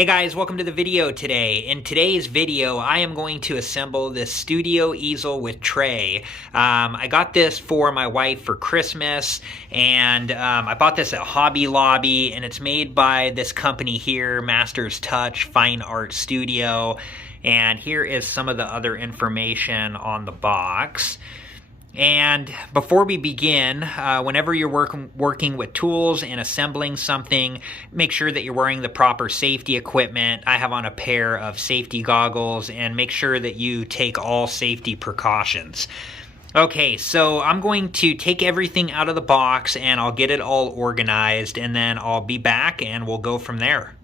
Hey guys, welcome to the video today. In today's video, I am going to assemble this studio easel with tray. I got this for my wife for Christmas, and I bought this at Hobby Lobby, and it's made by this company here, Masters Touch Fine Art Studio. And here is some of the other information on the box. And before we begin, whenever you're working with tools and assembling something, make sure that you're wearing the proper safety equipment. I have on a pair of safety goggles, and make sure that you take all safety precautions. Okay, so I'm going to take everything out of the box and I'll get it all organized, and then I'll be back and we'll go from there.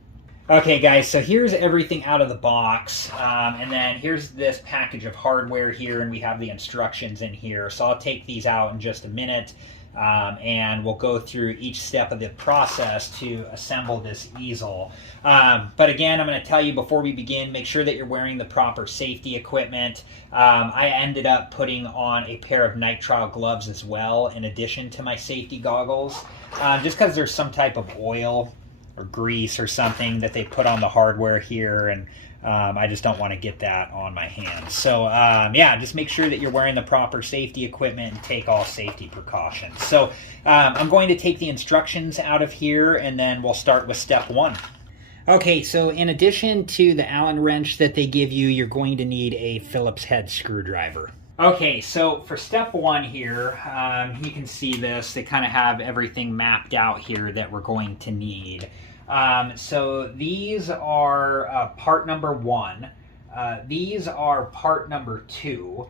Okay guys, so here's everything out of the box, and then here's this package of hardware here, and we have the instructions in here. So I'll take these out in just a minute, and we'll go through each step of the process to assemble this easel. But again, I'm going to tell you before we begin, make sure that you're wearing the proper safety equipment. I ended up putting on a pair of nitrile gloves as well, in addition to my safety goggles, just because there's some type of oil or grease or something that they put on the hardware here, and I just don't want to get that on my hands. So yeah, just make sure that you're wearing the proper safety equipment and take all safety precautions. So I'm going to take the instructions out of here, and then we'll start with step one. Okay, so in addition to the Allen wrench that they give you, you're going to need a Phillips head screwdriver. Okay, so for step one here, you can see this. They kind of have everything mapped out here that we're going to need. So these are part number one. These are part number two.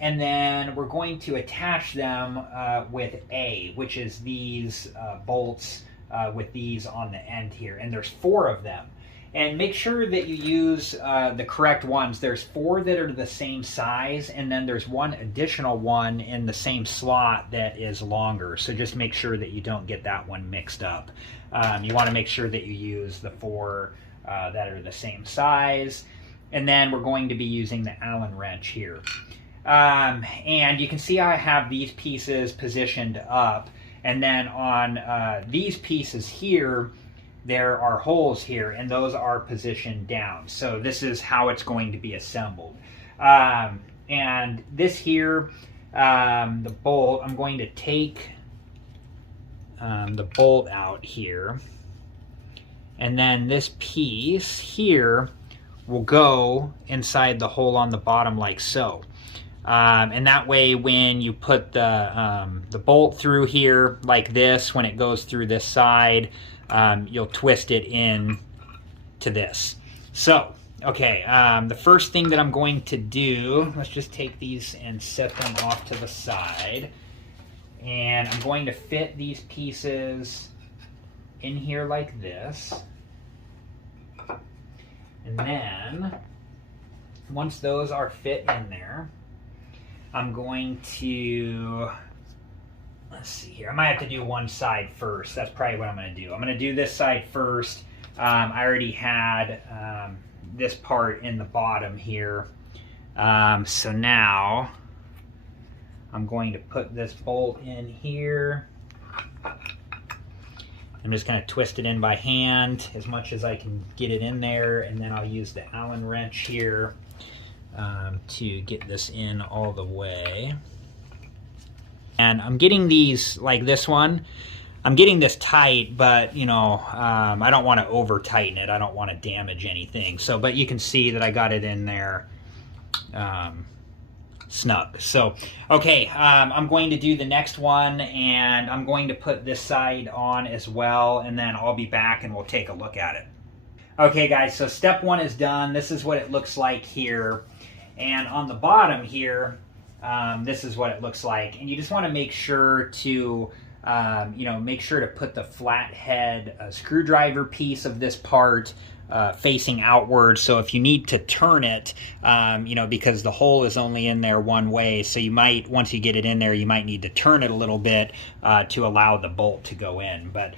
And then we're going to attach them with A, which is these bolts with these on the end here. And there's 4 of them. And make sure that you use the correct ones. There's 4 that are the same size, and then there's one additional one in the same slot that is longer. So just make sure that you don't get that one mixed up. You want to make sure that you use the 4 that are the same size. And then we're going to be using the Allen wrench here. And you can see I have these pieces positioned up. And then on these pieces here, there are holes here, and those are positioned down. So this is how it's going to be assembled. And this here, the bolt, I'm going to take the bolt out here. And then this piece here will go inside the hole on the bottom like so. And that way when you put the bolt through here like this, when it goes through this side, you'll twist it in to this. So, okay, the first thing that I'm going to do, let's just take these and set them off to the side. And I'm going to fit these pieces in here like this. And then, once those are fit in there, I'm going to, let's see here. I might have to do one side first. That's probably what I'm going to do. I'm going to do this side first. I already had this part in the bottom here. So now I'm going to put this bolt in here. I'm just going to twist it in by hand as much as I can get it in there, and then I'll use the Allen wrench here to get this in all the way. And I'm getting these, like this one, I'm getting this tight, but you know, I don't want to over tighten it. I don't want to damage anything. So, but you can see that I got it in there snug. So, okay, I'm going to do the next one, and I'm going to put this side on as well, and then I'll be back and we'll take a look at it. Okay guys, so step one is done. This is what it looks like here. And on the bottom here, this is what it looks like. And you just want to make sure to, make sure to put the flathead screwdriver piece of this part facing outward. So if you need to turn it, because the hole is only in there one way, so you might, once you get it in there, you might need to turn it a little bit to allow the bolt to go in. But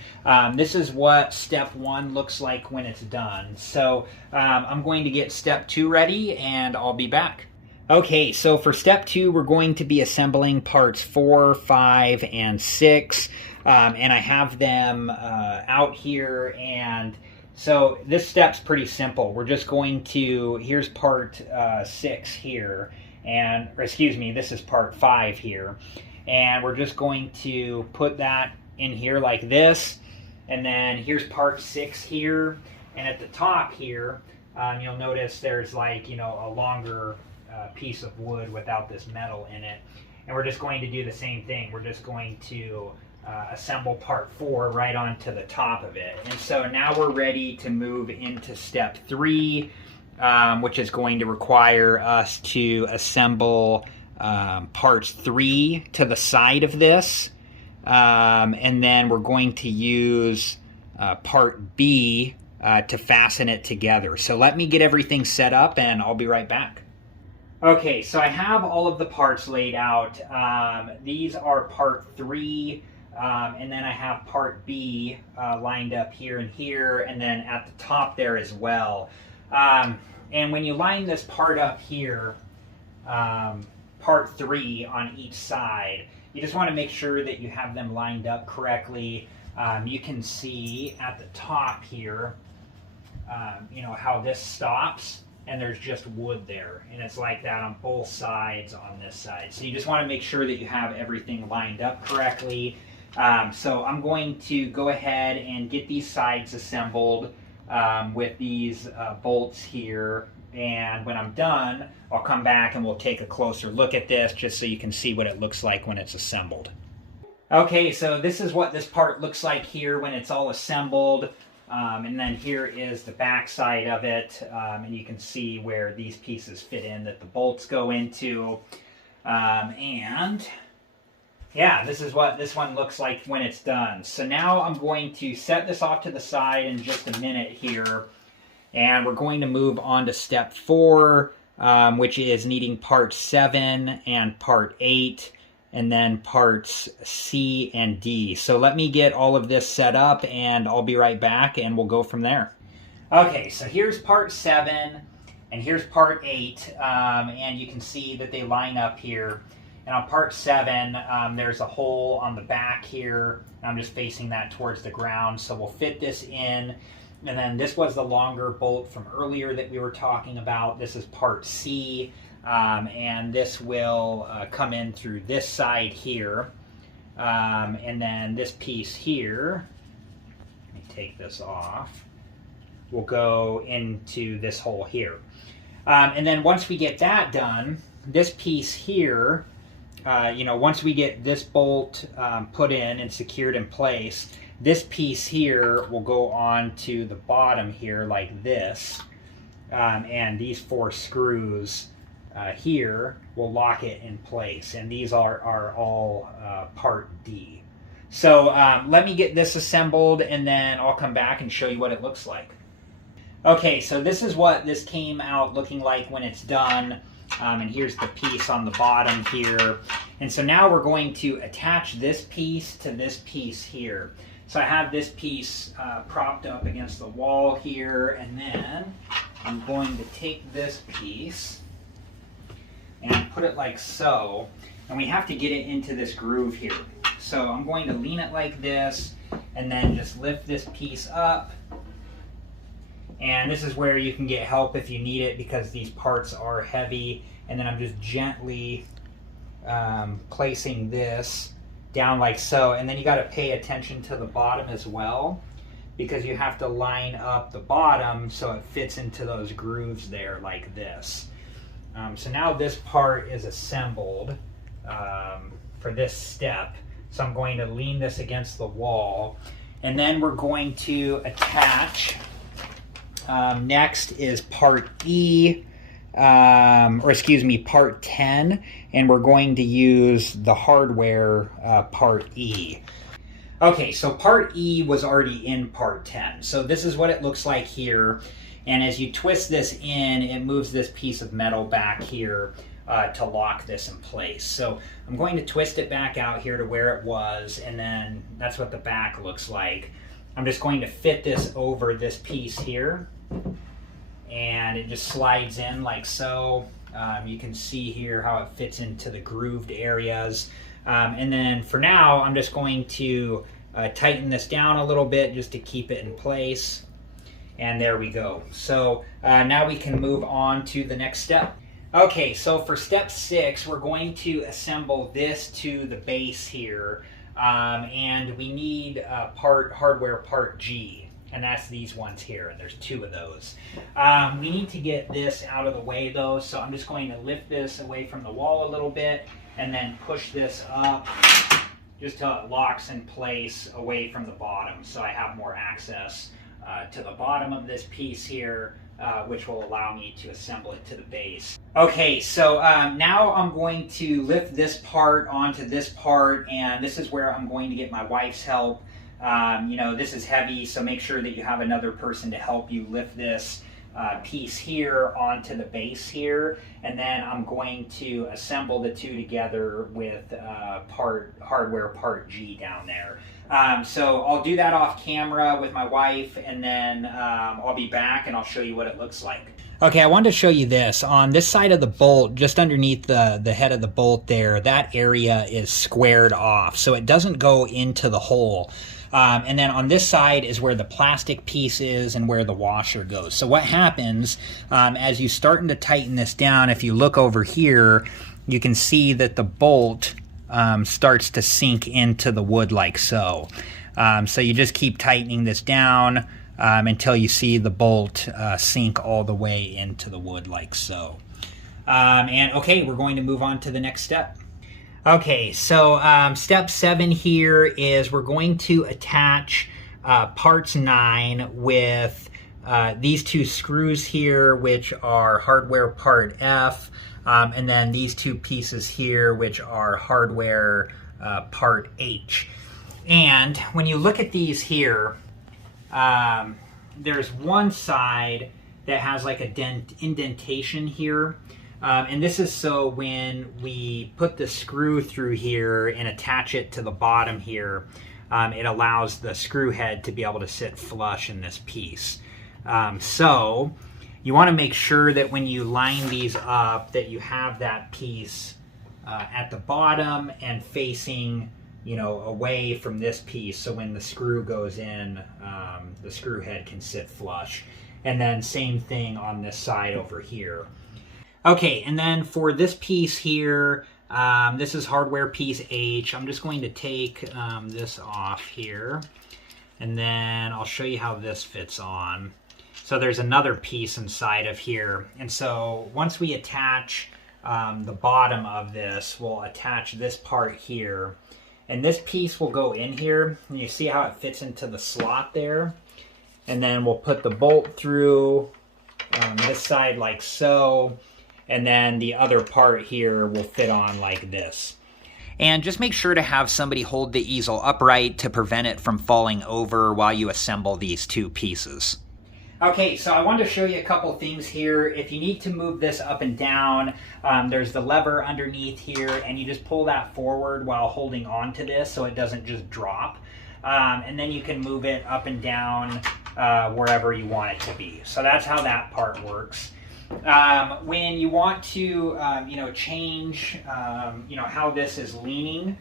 this is what step one looks like when it's done. So I'm going to get step 2 ready, and I'll be back. Okay, so for step 2, we're going to be assembling parts 4, 5, and 6. And I have them out here, and So this step's pretty simple. We're just going to, here's part 6 here, and, or excuse me, this is part 5 here. And we're just going to put that in here like this. And then here's part 6 here. And at the top here, you'll notice there's like, you know, a longer piece of wood without this metal in it. And we're just going to do the same thing. We're just going to assemble part 4 right onto the top of it. And so now we're ready to move into step 3, which is going to require us to assemble parts 3 to the side of this. And then we're going to use part B to fasten it together. So let me get everything set up and I'll be right back. Okay, so I have all of the parts laid out. These are part 3, and then I have part B lined up here and here, and then at the top there as well. And when you line this part up here, part 3 on each side, you just want to make sure that you have them lined up correctly. You can see at the top here, you know, how this stops. And there's just wood there, and it's like that on both sides on this side. So you just want to make sure that you have everything lined up correctly. So I'm going to go ahead and get these sides assembled with these bolts here, and when I'm done, I'll come back and we'll take a closer look at this just so you can see what it looks like when it's assembled. Okay, so this is what this part looks like here when it's all assembled. And then here is the back side of it, and you can see where these pieces fit in that the bolts go into. And yeah, this is what this one looks like when it's done. So now I'm going to set this off to the side in just a minute here, and we're going to move on to step 4, which is needing part 7 and part 8. And then parts C and D. So let me get all of this set up and I'll be right back and we'll go from there. Okay, so here's part 7 and here's part 8, and you can see that they line up here. And on part 7, there's a hole on the back here. I'm just facing that towards the ground, so we'll fit this in. And then this was the longer bolt from earlier that we were talking about. This is part C. And this will come in through this side here, and then this piece here, let me take this off, will go into this hole here. And then once we get that done, this piece here, you know, once we get this bolt put in and secured in place, this piece here will go on to the bottom here like this, and these 4 screws here will lock it in place, and these are all part D. So let me get this assembled and then I'll come back and show you what it looks like. Okay, so this is what this came out looking like when it's done, and here's the piece on the bottom here. And so now we're going to attach this piece to this piece here. So I have this piece propped up against the wall here, and then I'm going to take this piece and put it like so, and we have to get it into this groove here. So I'm going to lean it like this, and then just lift this piece up. And this is where you can get help if you need it, because these parts are heavy. And then I'm just gently placing this down like so. And then you got to pay attention to the bottom as well, because you have to line up the bottom so it fits into those grooves there like this. So now this part is assembled for this step. So I'm going to lean this against the wall. And then we're going to attach, next is part E, or excuse me, part 10. And we're going to use the hardware part E. Okay, so part E was already in part 10. So this is what it looks like here. And as you twist this in, it moves this piece of metal back here to lock this in place. So I'm going to twist it back out here to where it was, and then that's what the back looks like. I'm just going to fit this over this piece here, and it just slides in like so. You can see here how it fits into the grooved areas. And then for now, I'm just going to tighten this down a little bit just to keep it in place. And there we go. So now we can move on to the next step. Okay, so for step 6, we're going to assemble this to the base here. And we need hardware part G. And that's these ones here, and there's 2 of those. We need to get this out of the way though, so I'm just going to lift this away from the wall a little bit and then push this up just till it locks in place away from the bottom, so I have more access to the bottom of this piece here, which will allow me to assemble it to the base. Okay, so now I'm going to lift this part onto this part, and this is where I'm going to get my wife's help. You know, this is heavy, so make sure that you have another person to help you lift this piece here onto the base here, and then I'm going to assemble the 2 together with hardware part G down there. So I'll do that off camera with my wife, and then I'll be back and I'll show you what it looks like. Okay, I wanted to show you this. On this side of the bolt, just underneath the head of the bolt there, that area is squared off, so it doesn't go into the hole. And then on this side is where the plastic piece is and where the washer goes. So what happens as you're starting to tighten this down, if you look over here, you can see that the bolt starts to sink into the wood like so. So you just keep tightening this down until you see the bolt sink all the way into the wood like so. And okay, we're going to move on to the next step. Okay, so step 7 here is we're going to attach parts 9 with these 2 screws here, which are hardware part F, and then these 2 pieces here, which are hardware part H. And when you look at these here, there's one side that has like a indentation here. And this is so when we put the screw through here and attach it to the bottom here, it allows the screw head to be able to sit flush in this piece. So you want to make sure that when you line these up that you have that piece at the bottom and facing, you know, away from this piece, so when the screw goes in, the screw head can sit flush. And then same thing on this side over here. Okay, and then for this piece here, this is hardware piece H. I'm just going to take this off here, and then I'll show you how this fits on. So there's another piece inside of here, and so once we attach the bottom of this, we'll attach this part here, and this piece will go in here, and you see how it fits into the slot there, and then we'll put the bolt through this side like so, and then the other part here will fit on like this. And just make sure to have somebody hold the easel upright to prevent it from falling over while you assemble these 2 pieces. Okay, so I wanted to show you a couple things here. If you need to move this up and down, there's the lever underneath here, and you just pull that forward while holding on to this so it doesn't just drop. And then you can move it up and down wherever you want it to be. So that's how that part works. When you want to, change, how this is leaning,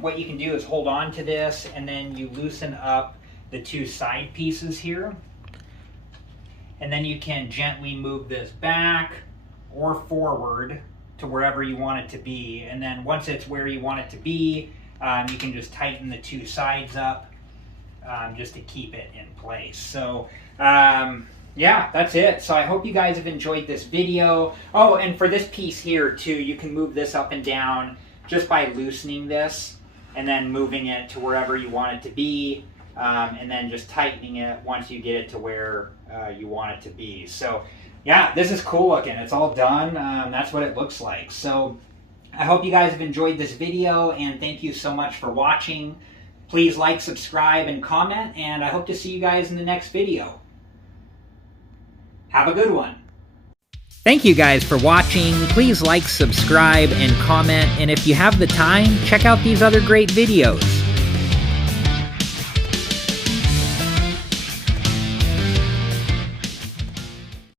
what you can do is hold on to this, and then you loosen up the 2 side pieces here. And then you can gently move this back or forward to wherever you want it to be. And then once it's where you want it to be, you can just tighten the 2 sides up just to keep it in place. So, yeah, that's it. So I hope you guys have enjoyed this video. Oh, and for this piece here too, you can move this up and down just by loosening this and then moving it to wherever you want it to be, and then just tightening it once you get it to where you want it to be. So yeah, this is cool looking. It's all done. That's what it looks like. So I hope you guys have enjoyed this video, and thank you so much for watching. Please like, subscribe, and comment, and I hope to see you guys in the next video. Have a good one. Thank you guys for watching. Please like, subscribe, and comment, and if you have the time, check out these other great videos.